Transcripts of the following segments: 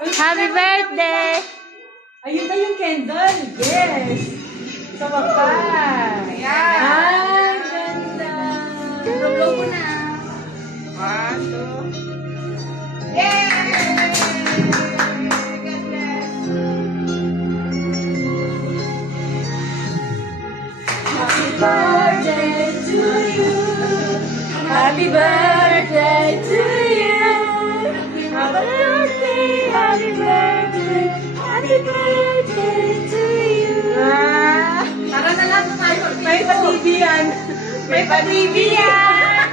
Happy birthday! Ayun na yung candle. Yes. Sa wakas. Ayan. Ay, ganda. Blow ko na. 1, 2. Yay! Goodness. Happy birthday to you. Happy birthday to you. Happy birthday, happy birthday, happy birthday to you. Tara na lang tayo. May pa-TV yan. May pa-TV yan.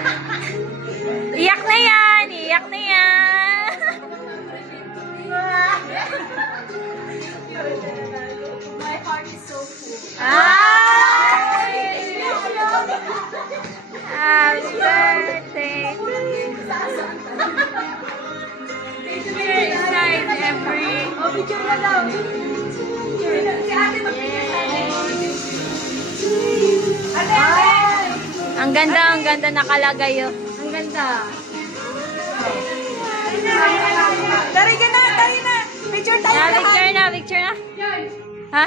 Iyak na yan! Iyak na yan! My heart is so full. Ay! Happy birthday to you! Here is night every... Oh, picture na daw. Si ate mag-picture sa atin. Ate! Ang ganda nakalagay yun. Ang ganda. Dari ka na, tayo na. Picture tayo lahat. Picture na. Ha?